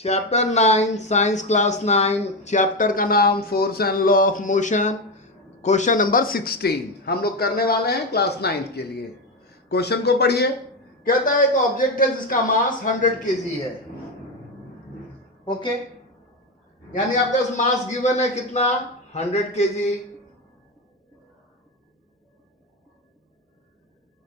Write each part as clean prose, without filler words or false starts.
Chapter 9 science class 9 chapter का नाम force and law of motion. Question number 16 हम लोग करने वाले हैं क्लास 9 के लिए। क्वेश्चन को पढ़िए। कहता है एक ऑब्जेक्ट है जिसका मास 100 केजी है। ओके, यानी आपका मास गिवन है कितना, 100 केजी।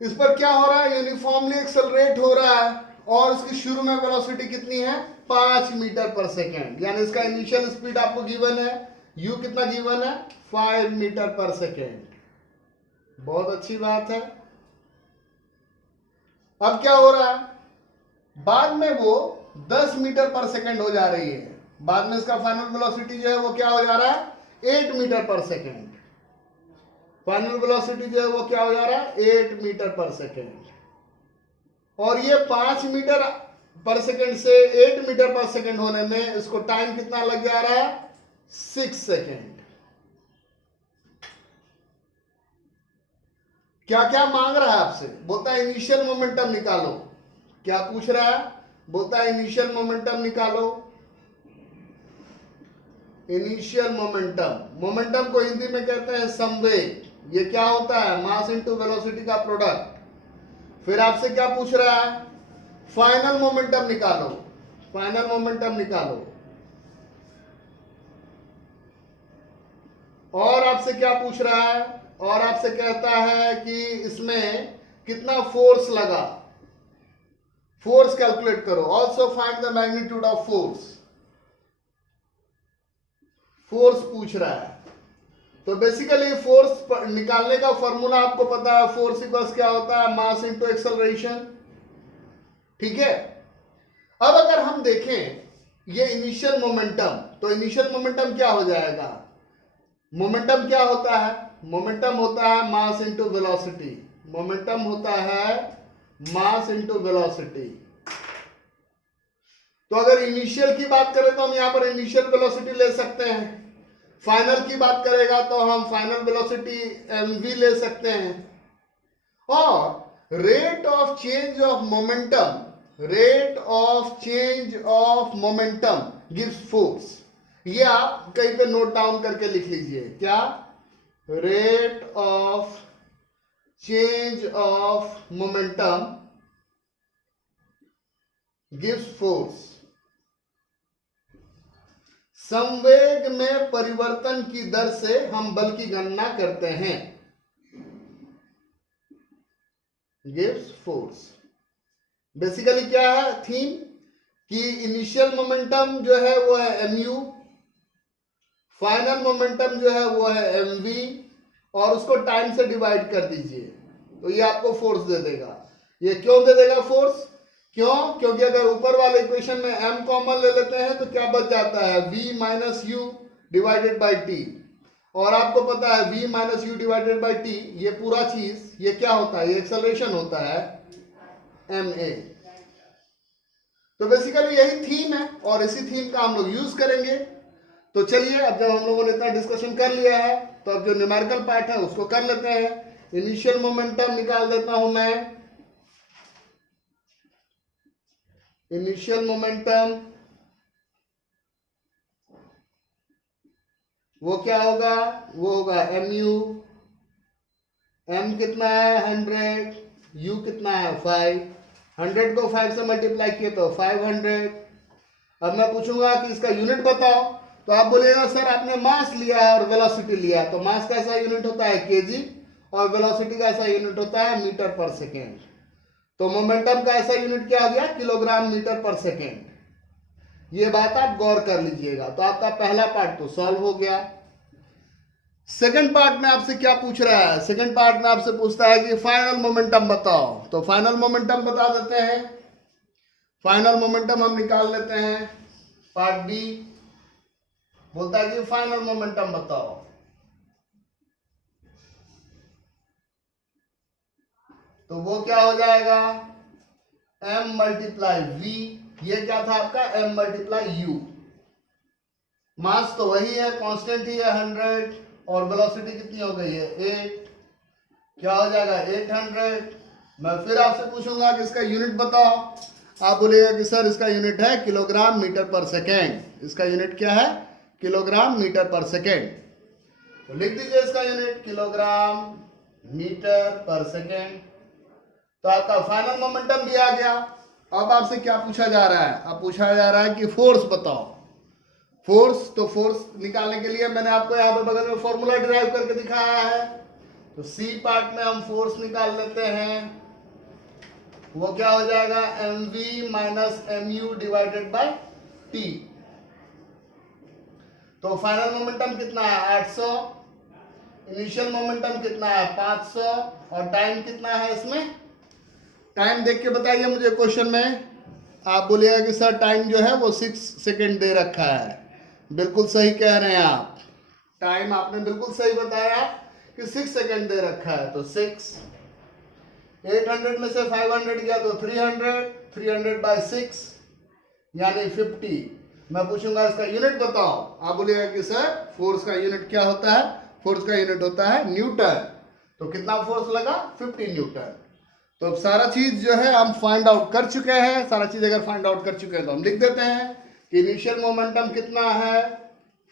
इस पर क्या हो रहा है, यूनिफॉर्मली एक्सेलरेट हो रहा है और इसकी शुरू में वेलोसिटी कितनी है, 5 मीटर पर सेकेंड। यानी इसका इनिशियल स्पीड आपको गिवन है, u कितना गिवन है, 5 मीटर पर सेकेंड। बहुत अच्छी बात है। अब क्या हो रहा है, बाद में वो 10 मीटर पर सेकेंड हो जा रही है। बाद में इसका फाइनल वेलोसिटी जो है वो क्या हो जा रहा है, 8 मीटर पर सेकेंड। फाइनल वेलोसिटी जो है वो क्या हो जा रहा है, 8 मीटर पर सेकेंड। और ये 5 मीटर पर सेकेंड से 8 मीटर पर सेकेंड होने में इसको टाइम कितना लग जा रहा है, 6 सेकेंड। क्या क्या मांग रहा है आपसे, बोलता है इनिशियल मोमेंटम निकालो। क्या पूछ रहा है, बोलता है इनिशियल मोमेंटम निकालो। इनिशियल मोमेंटम, मोमेंटम को हिंदी में कहते हैं संवेग। ये क्या होता है, मास इनटू वेलोसिटी का प्रोडक्ट। फिर आपसे क्या पूछ रहा है, फाइनल मोमेंटम निकालो। फाइनल मोमेंटम निकालो। और आपसे क्या पूछ रहा है, और आपसे कहता है कि इसमें कितना फोर्स लगा, फोर्स कैलकुलेट करो। Also find the magnitude of force. Force पूछ रहा है। तो बेसिकली फोर्स निकालने का फॉर्मूला आपको पता है, फोर्स इक्वल्स क्या होता है, मास इनटू एक्सेलरेशन। ठीक है। अब अगर हम देखें ये इनिशियल मोमेंटम, तो इनिशियल मोमेंटम क्या हो जाएगा, मोमेंटम क्या होता है, मोमेंटम होता है मास इनटू वेलोसिटी। मोमेंटम होता है मास इनटू वेलोसिटी। तो अगर इनिशियल की बात करें तो हम यहां पर इनिशियल वेलोसिटी ले सकते हैं। फाइनल की बात करेगा तो हम फाइनल वेलोसिटी mv ले सकते हैं। और rate of change of momentum, rate of change of momentum gives force. ये आप कहीं पे नोट डाउन करके लिख लीजिए। क्या, rate of change of momentum gives force. संवेग में परिवर्तन की दर से हम बल की गणना करते हैं, गिव्स फोर्स। बेसिकली क्या है थीम, कि इनिशियल मोमेंटम जो है वो है mu, फाइनल मोमेंटम जो है वो है mv, और उसको टाइम से डिवाइड कर दीजिए तो ये आपको फोर्स दे देगा। ये क्यों दे देगा फोर्स, क्यों, क्योंकि अगर ऊपर वाले इक्वेशन में m कॉमन ले लेते हैं तो क्या बच जाता है, v minus you divided by T. और आपको पता है v minus you divided by T, ये पूरा चीज ये क्या होता है, ये एक्सेलरेशन होता है ma। तो बेसिकली यही थीम है और इसी थीम का हम लोग यूज करेंगे। तो चलिए, अब जब हम लोगों ने इतना डिस्कशन कर लिया है तो अब जो न्यूमेरिकल पार्ट है उसको कर लेते हैं। इनिशियल मोमेंटम निकाल देता हूं मैं। इनिशियल मोमेंटम वो क्या होगा, वो होगा mu। m कितना है 100, u कितना है 5। 100 को 5 से मल्टीप्लाई किए तो 500। अब मैं पूछूंगा कि इसका यूनिट बताओ, तो आप बोलिएगा सर आपने मास लिया है और वेलोसिटी लिया है। तो मास का ऐसा यूनिट होता है केजी और वेलोसिटी का ऐसा यूनिट होता है मीटर पर सेकेंड। तो मोमेंटम का ऐसा यूनिट क्या हो गया, किलोग्राम मीटर पर सेकेंड। ये बात आप गौर कर लीजिएगा। तो आपका पहला पार्ट तो सॉल्व हो गया। सेकंड पार्ट में आपसे क्या पूछ रहा है, सेकंड पार्ट में आपसे पूछता है कि फाइनल मोमेंटम बताओ। तो फाइनल मोमेंटम बता देते हैं। फाइनल मोमेंटम हम निकाल लेते हैं। पार्ट बी बोलता है कि फाइनल मोमेंटम बताओ। तो वो क्या हो जाएगा, m मल्टीप्लाई v। ये क्या था आपका, m मल्टीप्लाई u। मास तो वही है, कांस्टेंट ही है 100, और वेलोसिटी कितनी हो गई है 8। क्या हो जाएगा 800। मैं फिर आपसे पूछूंगा कि इसका यूनिट बताओ। आप बोलिएगा कि सर इसका यूनिट है किलोग्राम मीटर पर सेकेंड। इसका यूनिट क्या है? किलोग्राम मीटर पर सेकेंड। तो लिख दीजिए इसका यूनिट किलोग्राम मीटर पर सेकेंड। तो आपका फाइनल मोमेंटम भी आ गया। अब आपसे क्या पूछा जा रहा है? अब पूछा जा रहा है कि फोर्स बताओ। फोर्स, तो फोर्स निकालने के लिए मैंने आपको यहाँ पे बगल में फॉर्मूला डिराइव करके दिखाया है। तो सी पार्ट में हम फोर्स निकाल लेते हैं। वो क्या हो जाएगा? mv minus mu divided by t। तो फाइनल मोमेंटम कितना है? 800। इनिशियल मोमेंटम कितना है? 500। और टाइम कितना है इसमें? टाइम देख के बताइए मुझे क्वेश्चन में। आप बोलिएगा कि सर टाइम जो है वो 6 सेकेंड दे रखा है। बिल्कुल सही कह रहे हैं आप। टाइम आपने बिल्कुल सही बताया कि 6 सेकेंड दे रखा है। तो 6, 800 में से 500 गया तो 300, 300 बाय 6 यानी 50। मैं पूछूंगा इसका यूनिट बताओ। आप बोलिएगा कि सर फोर्स का यूनिट क्या होता है? फोर्स का यूनिट होता है न्यूटन। तो कितना फोर्स लगा? 50 न्यूटन। तो अब सारा चीज जो है हम फाइंड आउट कर चुके हैं। सारा चीज अगर फाइंड आउट कर चुके हैं तो हम लिख देते हैं कि इनिशियल मोमेंटम कितना है?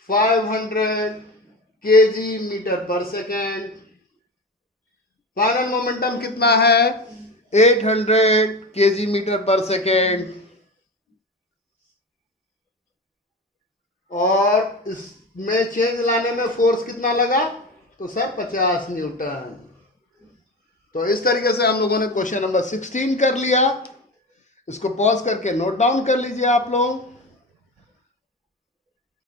500 kg मीटर पर सेकेंड। फाइनल मोमेंटम कितना है? 800 kg मीटर पर सेकेंड। और इसमें चेंज लाने में फोर्स कितना लगा? तो सर 50 न्यूटन। तो इस तरीके से हम लोगों ने क्वेश्चन नंबर 16 कर लिया। इसको पॉज करके नोट डाउन कर लीजिए आप लोग।